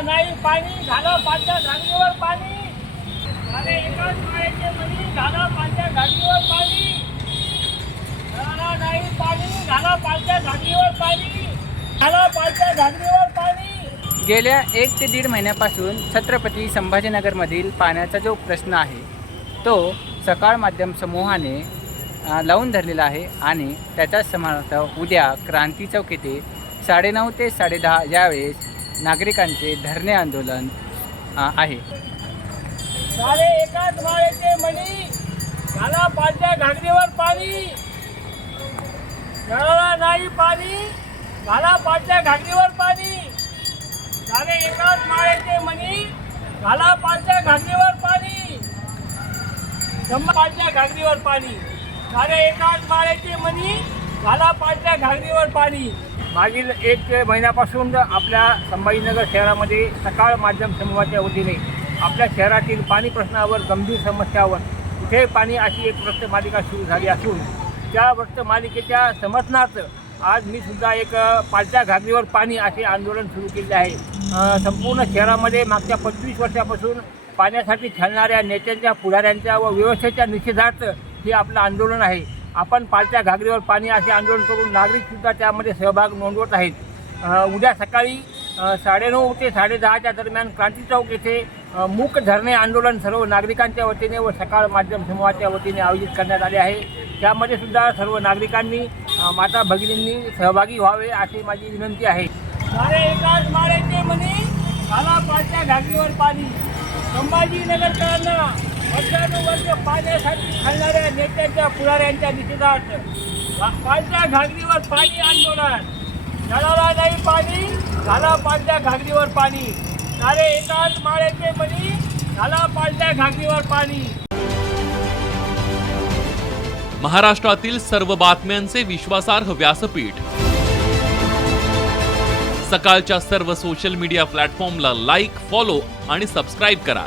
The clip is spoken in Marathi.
नळाला नाही पाणी झालं पाचच्या झाडीवर पाणी. अरे एकाच माळ्याचे मनी झालं पाचच्या झाडीवर पाणी. नळाला नाही पाणी झालं पाचच्या झाडीवर पाणी. झालं पाचच्या झाडीवर पाणी. गेल्या एक ते दीड महिन्यापासून छत्रपती संभाजीनगरमधील पाण्याचा जो प्रश्न आहे तो सकाळ माध्यम समूहाने लावून धरलेला आहे आणि त्याच्याच समार्थ उद्या क्रांती चौक येथे साडेनऊ ते साडेदहा यावेळेस नागरिकांचे धरणे आंदोलन आहे. सारे एकाच माळेचे मणी घाला पाचच्या घागरीवर पाणी. नळाला नाही पाणी घाला पाचच्या घागरीवर पाणी. सारे एकाच माळेचे मणी घाला पाचच्या घागरीवर पाणी. शंभर पाचच्या घागरीवर पाणी. सारे एकाच माळ्याचे मणी घाला पाचच्या घागरीवर पाणी. मागील एक महिन्यापासून आपल्या संभाजीनगर शहरामध्ये सकाळ माध्यम समूहाच्या वतीने आपल्या शहरातील पाणी प्रश्नावर गंभीर समस्यावर कुठे पाणी अशी एक वृत्तमालिका सुरू झाली असून त्या वृत्तमालिकेच्या समर्थनार्थ आज मी सुद्धा एक अ, पालच्या घागरीवर पाणी असे आंदोलन सुरू केले आहे. संपूर्ण शहरामध्ये मागच्या पंचवीस वर्षापासून पाण्यासाठी खेळणाऱ्या नेत्यांच्या पुढाऱ्यांच्या व व्यवस्थेच्या निषेधार्थ हे आपलं आंदोलन आहे. आपण पालच्या घागरीवर पाणी असे आंदोलन करून नागरिकसुद्धा त्यामध्ये सहभाग नोंदवत आहेत. उद्या सकाळी साडेनऊ ते साडेदहाच्या दरम्यान क्रांती चौक येथे मूक धरणे आंदोलन सर्व नागरिकांच्या वतीने व सकाळ माध्यम समूहाच्या वतीने आयोजित करण्यात आले आहे. त्यामध्ये सुद्धा सर्व नागरिकांनी माता भगिनींनी सहभागी व्हावे अशी माझी विनंती आहे. सारे एकाच माळ्याचे म्हणे पाचच्या घागरीवर पाणी. संभाजीनगरकरांना वर्षानुवर्ष पाण्यासाठी खालणाऱ्या नेत्यांच्या पुढाऱ्यांच्या निषेधार्थ. पाचच्या घागरीवर पाणी आंदोलन. नळाला नाही पाणी झाला पाचच्या घागरीवर पाणी. नारे एकाच माळ्याचे मणी झाला पाचच्या घागरीवर पाणी. महाराष्ट्रातील सर्व बातम्यांचे विश्वासार्ह व्यासपीठ. सकाळच्या सर्व सोशल मीडिया प्लॅटफॉर्मला लाईक फॉलो आणि सबस्क्राईब करा.